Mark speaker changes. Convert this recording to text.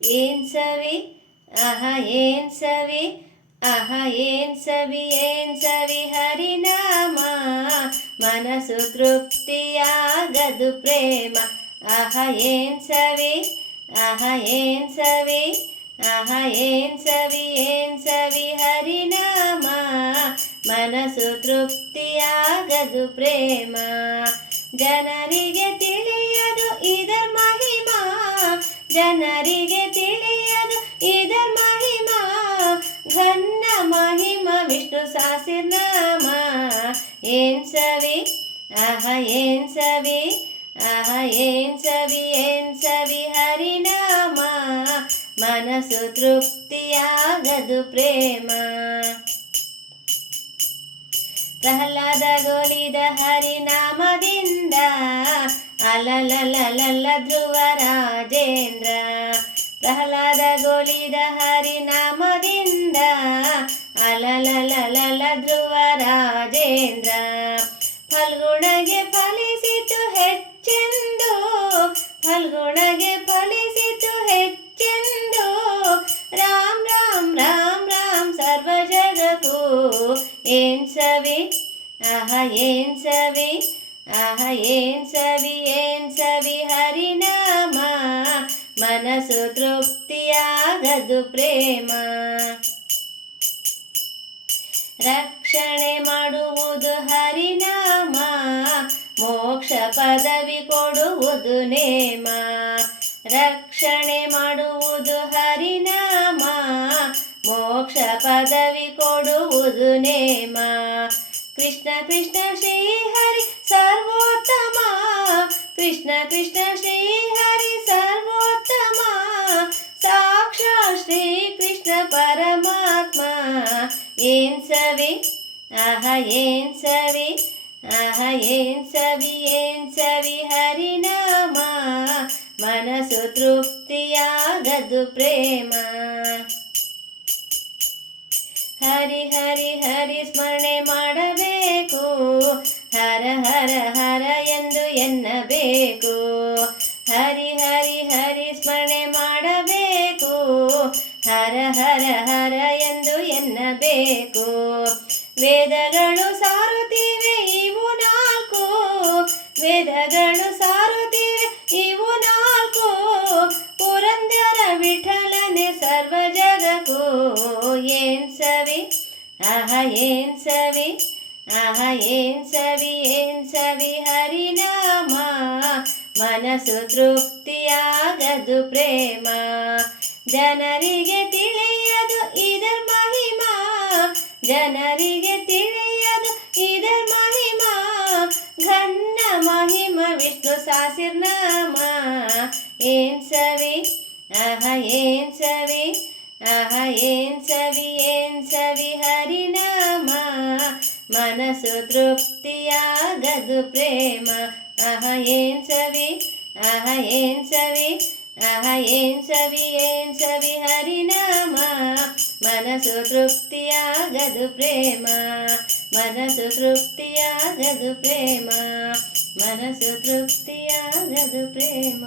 Speaker 1: ಏನ್ ಸವಿ ಆಹ ಏನ್ ಸವಿ ಆಹ ಏನ್ ಸವಿ ಏನ್ ಸವಿ ಹರಿನಾಮ ಮನಸ್ಸು ತೃಪ್ತಿಯಾಗದು ಪ್ರೇಮ ಆಹ ಏನ್ ಸವಿ ಆಹ ಏನ್ ಸವಿ ಆಹ ಏನ್ ಸವಿ ಏನ್ ಸವಿ ಹರಿನಾಮ ಮನಸ್ಸು ತೃಪ್ತಿಯಾಗದು ಪ್ರೇಮ ಜನರಿಗೆ ತಿಳಿಯದು ಇದರ ಮಹಿಮಾ ಜನರಿಗೆ ತಿಳಿಯದು. ಇದರ ಮಹಿಮಾ, ಘನ್ನ ಮಹಿಮ, ವಿಷ್ಣು ಸಹಸ್ರನಾಮ. ಏನ್ ಸವಿ? ಆಹ, ಏನ್ ಸವಿ? ಆಹ, ಏನ್ ಸವಿ? ಏನ್ ಸವಿ? ಹರಿನಾಮ. ಮನಸ್ಸು ತೃಪ್ತಿಯಾಗದು ಪ್ರೇಮ. ಪ್ರಹ್ಲಾದ ಗೋಲಿದ ಹರಿನಾಮದಿಂದ ಅಲಲಲಲಲ ಧ್ರುವ ರಾಜೇಂದ್ರ ಪ್ರಹ್ಲಾದ ಗೋಲಿದ ಹರಿನಾಮದಿಂದ, ಅಲಲಲಲಲ ಧ್ರುವ ರಾಜೇಂದ್ರ ಫಲ್ಗುಣಗೆ ಫಲಿಸಿತು ಹೆಚ್ಚೆಂದು, ಫಲ್ಗುಣಗೆ ಫಲಿಸಿತು ಹೆಚ್ಚೆಂದು, ರಾಮ್ ರಾಮ್ ರಾಮ್ ರಾಮ್ ಸರ್ವ ಜಗಕ್ಕೂ ಏನ್ ಸವಿ? ಆಹ, ಏನ್ ಸವಿ? ಆಹ, ಏನ್ ಸವಿ ಏನ್ ಸವಿ, ಹರಿನಾಮ. ಮನಸ್ಸು ತೃಪ್ತಿಯಾಗದು ಪ್ರೇಮ. ರಕ್ಷಣೆ ಮಾಡುವುದು ಹರಿನಾಮ. ಮೋಕ್ಷ ಪದವಿ ಕೊಡುವುದು ನೇಮ. ರಕ್ಷಣೆ ಮಾಡುವುದು ಹರಿನಾಮ. ಮೋಕ್ಷ ಪದವಿ ಕೊಡುವುದು ನೇಮ. ಕೃಷ್ಣ ಕೃಷ್ಣ, ಶ್ರೀ ಕೃಷ್ಣ ಕೃಷ್ಣ ಶ್ರೀ ಹರಿ ಸರ್ವೋತ್ತಮ ಸಾಕ್ಷಾ ಶ್ರೀ ಕೃಷ್ಣ ಪರಮಾತ್ಮ ಏನ್ ಸವಿ ಆಹ ಏನ್ ಸವಿ ಆಹ ಏನ್ ಸವಿ ಏನ್ ಸವಿ ಹರಿನಾಮ ಮನಸ್ಸು ತೃಪ್ತಿಯಾಗದು ಪ್ರೇಮ ಹರಿ ಹರಿ ಹರಿ ಸ್ಮರಣೆ ಮಾಡಬೇಕು ಹರ ಹರ ವೇದಗಳು ಸಾರುತ್ತಿವೆ, ಇವು ನಾಲ್ಕು. ವೇದಗಳು ಸಾರುತ್ತಿವೆ, ಇವು ನಾಲ್ಕು. ಪುರಂದರ ವಿಠಲನೆ ಸರ್ವ ಜಗಕ್ಕೂ ಏನ್ ಸವಿ? ಆಹ, ಏನ್ ಸವಿ? ಆಹ, ಏನ್ ಸವಿ? ಏನ್ ಸವಿ? ಹರಿನಾಮ. ಮನಸ್ಸು ತೃಪ್ತಿಯಾಗದು ಪ್ರೇಮ. ಜನರಿಗೆ ತಿಳಿಯದು ಇದರ್ಮ ಜನರಿಗೆ ತಿಳಿಯದು ಇದರ ಮಹಿಮಾ ಘನ್ನ ಮಹಿಮಾ ವಿಷ್ಣು ಸಹಸ್ರನಾಮ ಏನ್ ಸವಿ ಆಹ ಏನ್ ಸವಿ ಆಹ ಏನ್ ಸವಿ ಏನ್ ಸವಿ ಹರಿನಾಮ ಮನಸ್ಸು ತೃಪ್ತಿಯಾಗದು ಪ್ರೇಮ ಆಹ ಏನ್ ಸವಿ ಆಹ ಏನ್ ಸವಿ ಆಹ ಏನ್ ಸವಿ ಏನ್ ಸವಿ ಹರಿನಾಮ ಮನಸ್ಸು ತೃಪ್ತಿಯಾಗದು ಪ್ರೇಮ ಮನಸ್ಸು ತೃಪ್ತಿಯಾಗದು ಪ್ರೇಮ ಮನಸ್ಸು ತೃಪ್ತಿಯಾಗದು ಪ್ರೇಮ